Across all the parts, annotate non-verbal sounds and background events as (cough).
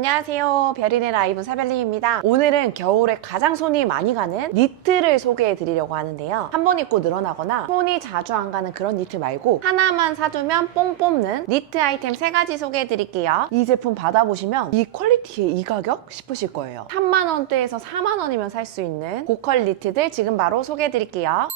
안녕하세요. 별인의 라이브 사별님입니다. 오늘은 겨울에 가장 손이 많이 가는 니트를 소개해 드리려고 하는데요. 한 번 입고 늘어나거나 손이 자주 안 가는 그런 니트 말고 하나만 사두면 뽕 뽑는 니트 아이템 세 가지 소개해 드릴게요. 이 제품 받아보시면 이 퀄리티에 이 가격 싶으실 거예요. 3만 원대에서 4만 원이면 살 수 있는 고퀄 니트들 지금 바로 소개해 드릴게요.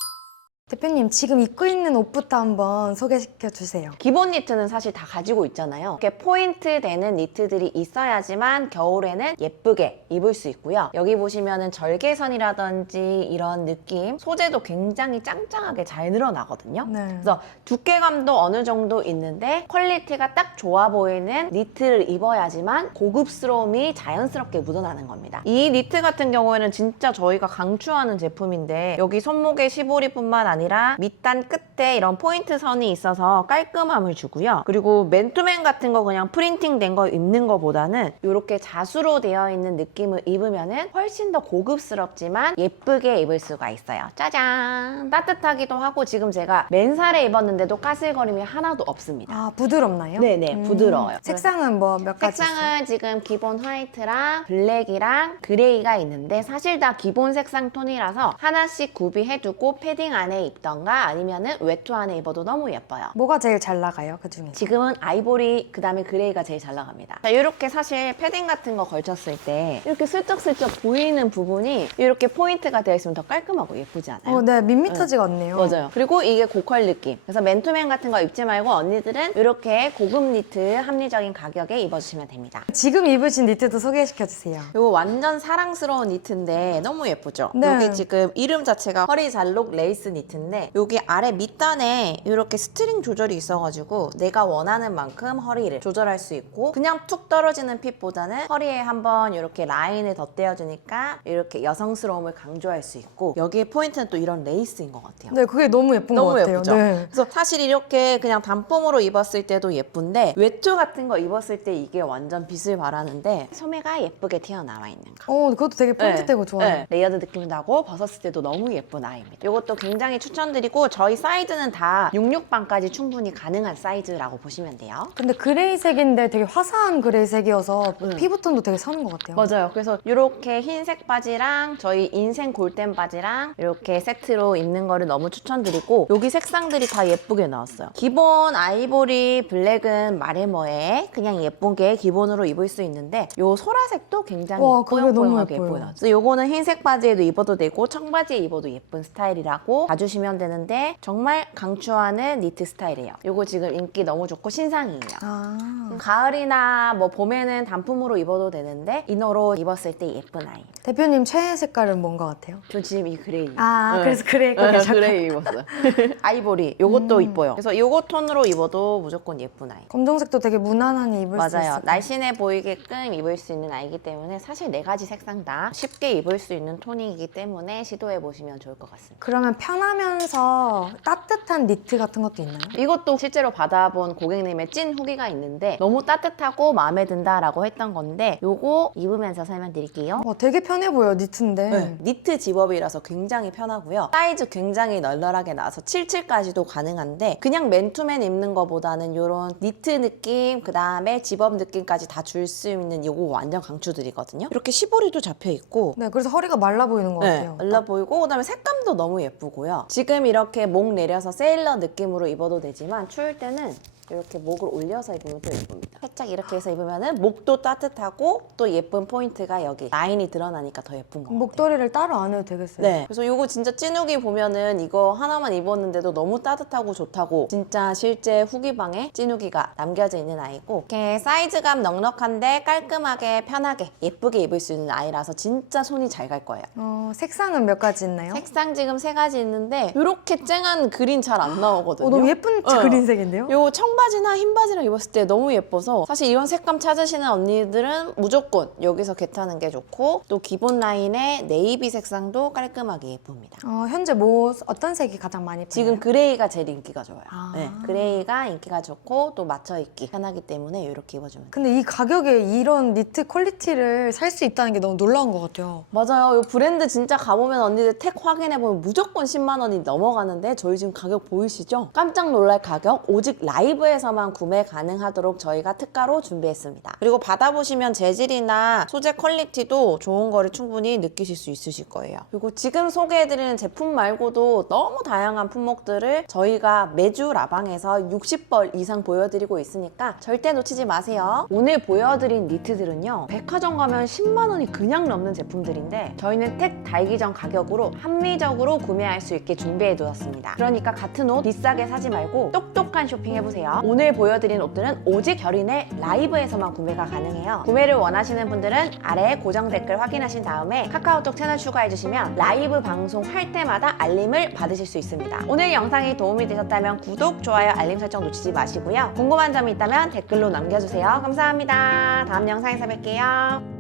대표님 지금 입고 있는 옷부터 한번 소개시켜 주세요. 기본 니트는 사실 다 가지고 있잖아요. 이렇게 포인트 되는 니트들이 있어야지만 겨울에는 예쁘게 입을 수 있고요. 여기 보시면은 절개선이라든지 이런 느낌, 소재도 굉장히 짱짱하게 잘 늘어나거든요. 네. 그래서 두께감도 어느 정도 있는데 퀄리티가 딱 좋아 보이는 니트를 입어야지만 고급스러움이 자연스럽게 묻어나는 겁니다. 이 니트 같은 경우에는 진짜 저희가 강추하는 제품인데 여기 손목에 시보리뿐만 아니라 밑단 끝에 이런 포인트 선이 있어서 깔끔함을 주고요. 그리고 맨투맨 같은 거 그냥 프린팅 된 거 입는 거보다는 이렇게 자수로 되어 있는 느낌을 입으면은 훨씬 더 고급스럽지만 예쁘게 입을 수가 있어요. 짜잔! 따뜻하기도 하고 지금 제가 맨살에 입었는데도 까슬거림이 하나도 없습니다. 아 부드럽나요? 네네, 부드러워요. 색상은 뭐 몇 가지? 색상은 지금 기본 화이트랑 블랙이랑 그레이가 있는데 사실 다 기본 색상 톤이라서 하나씩 구비해두고 패딩 안에 입던가 아니면은 외투 안에 입어도 너무 예뻐요. 뭐가 제일 잘 나가요 그 중에? 지금은 아이보리 그다음에 그레이가 제일 잘 나갑니다. 자, 이렇게 사실 패딩 같은 거 걸쳤을 때 이렇게 슬쩍슬쩍 보이는 부분이 이렇게 포인트가 되어 있으면 더 깔끔하고 예쁘지 않아요? 어, 네 밋밋하지가 않네요. 맞아요. 그리고 이게 고퀄 느낌. 그래서 맨투맨 같은 거 입지 말고 언니들은 이렇게 고급 니트 합리적인 가격에 입어주시면 됩니다. 지금 입으신 니트도 소개시켜 주세요. 이거 완전 사랑스러운 니트인데 너무 예쁘죠? 네. 이게 지금 이름 자체가 허리 잘록 레이스 니트 인데 여기 아래 밑단에 이렇게 스트링 조절이 있어가지고 내가 원하는 만큼 허리를 조절할 수 있고 그냥 툭 떨어지는 핏보다는 허리에 한번 이렇게 라인을 덧대어주니까 이렇게 여성스러움을 강조할 수 있고 여기에 포인트는 또 이런 레이스인 것 같아요. 네 그게 너무 예쁜 것 너무 같아요. 예쁘죠? 네. 그래서 사실 이렇게 그냥 단품으로 입었을 때도 예쁜데 외투 같은 거 입었을 때 이게 완전 빛을 발하는데 소매가 예쁘게 튀어나와 있는 거. 어 그것도 되게 포인트 되고 좋아요. 네, 레이어드 느낌도 나고 벗었을 때도 너무 예쁜 아이입니다. 이것도 굉장히 추천드리고 저희 사이즈는 다 66방까지 충분히 가능한 사이즈라고 보시면 돼요. 근데 그레이색인데 되게 화사한 그레이색이어서 음. 피부톤도 되게 사는 것 같아요. 맞아요. 그래서 이렇게 흰색 바지랑 저희 인생 골덴 바지랑 이렇게 세트로 입는 거를 너무 추천드리고 여기 색상들이 다 예쁘게 나왔어요. 기본 아이보리 블랙은 마레모에 그냥 예쁘게 기본으로 입을 수 있는데 요 소라색도 굉장히 와, 그게 너무 뽀용뽀용하게 예뻐요. 예뻐요. 그래서 요거는 흰색 바지에도 입어도 되고 청바지에 입어도 예쁜 스타일이라고 봐주시면 되는데 정말 강추하는 니트 스타일이에요. 요거 지금 인기 너무 좋고 신상이에요. 아 가을이나 뭐 봄에는 단품으로 입어도 되는데 이너로 입었을 때 예쁜 아이. 대표님 최애 색깔은 뭔 것 같아요? 저 지금 이 그레이. 아 네. 그래서 그레이 입고 네, 계셨구나. 그레이 입었어요. (laughs) 아이보리. 요것도 음. 이뻐요. 그래서 요거 톤으로 입어도 무조건 예쁜 아이. 검정색도 되게 무난하니 입을 수 맞아요. 있어요. 날씬해 보이게끔 입을 수 있는 아이기 때문에 사실 네 가지 색상 다 쉽게 입을 수 있는 톤이기 때문에 시도해 보시면 좋을 것 같습니다. 그러면 편하면 서 따뜻한 니트 같은 것도 있나요? 이것도 실제로 받아본 고객님의 찐 후기가 있는데 너무 따뜻하고 마음에 든다라고 했던 건데 요거 입으면서 설명드릴게요. 와 되게 편해 보여 니트인데. 네, 니트 집업이라서 굉장히 편하고요. 사이즈 굉장히 널널하게 나와서 77까지도 가능한데 그냥 맨투맨 입는 거보다는 이런 니트 느낌 그 다음에 집업 느낌까지 다 줄 수 있는 요거 완전 강추드리거든요. 이렇게 시보리도 잡혀 있고 네, 그래서 허리가 말라 보이는 것 네, 같아요. 말라 보이고 그다음에 색감도 너무 예쁘고요. 지금 이렇게 목 내려서 세일러 느낌으로 입어도 되지만 추울 때는 이렇게 목을 올려서 입으면 또 예쁩니다. 살짝 이렇게 해서 입으면은 목도 따뜻하고 또 예쁜 포인트가 여기 라인이 드러나니까 더 예쁜 것 같아요. 목도리를 따로 안 해도 되겠어요. 네. 그래서 이거 진짜 찐후기 보면은 이거 하나만 입었는데도 너무 따뜻하고 좋다고 진짜 실제 후기방에 찐후기가 남겨져 있는 아이고 이렇게 사이즈감 넉넉한데 깔끔하게 편하게 예쁘게 입을 수 있는 아이라서 진짜 손이 잘 갈 거예요. 어, 색상은 몇 가지 있나요? 색상 지금 세 가지 있는데 이렇게 쨍한 그린 잘 안 나오거든요. 어, 너무 예쁜 어. 그린색인데요? 요 청 바지나 흰 바지랑 입었을 때 너무 예뻐서 사실 이런 색감 찾으시는 언니들은 무조건 여기서 개타는 게 좋고 또 기본 라인의 네이비 색상도 깔끔하게 예쁩니다. 어, 현재 뭐 어떤 색이 가장 많이 팔려요? 지금 그레이가 제일 인기가 좋아요. 아. 네, 그레이가 인기가 좋고 또 맞춰 입기 편하기 때문에 이렇게 입어주면 돼요. 근데 이 가격에 이런 니트 퀄리티를 살 수 있다는 게 너무 놀라운 것 같아요. 맞아요. 이 브랜드 진짜 가보면 언니들 택 확인해보면 무조건 10만 원이 넘어가는데 저희 지금 가격 보이시죠? 깜짝 놀랄 가격 오직 라이브 라이브에서만 구매 가능하도록 저희가 특가로 준비했습니다. 그리고 받아보시면 재질이나 소재 퀄리티도 좋은 거를 충분히 느끼실 수 있으실 거예요. 그리고 지금 소개해드리는 제품 말고도 너무 다양한 품목들을 저희가 매주 라방에서 60벌 이상 보여드리고 있으니까 절대 놓치지 마세요. 오늘 보여드린 니트들은요. 백화점 가면 10만 원이 그냥 넘는 제품들인데 저희는 택 달기 전 가격으로 합리적으로 구매할 수 있게 준비해 두었습니다. 그러니까 같은 옷 비싸게 사지 말고 똑똑한 쇼핑 해보세 요. 오늘 보여드린 옷들은 오직 결인의 라이브에서만 구매가 가능해요. 구매를 원하시는 분들은 아래 고정 댓글 확인하신 다음에 카카오톡 채널 추가해주시면 라이브 방송할 때마다 알림을 받으실 수 있습니다. 오늘 영상이 도움이 되셨다면 구독, 좋아요, 알림 설정 놓치지 마시고요. 궁금한 점이 있다면 댓글로 남겨주세요. 감사합니다. 다음 영상에서 뵐게요.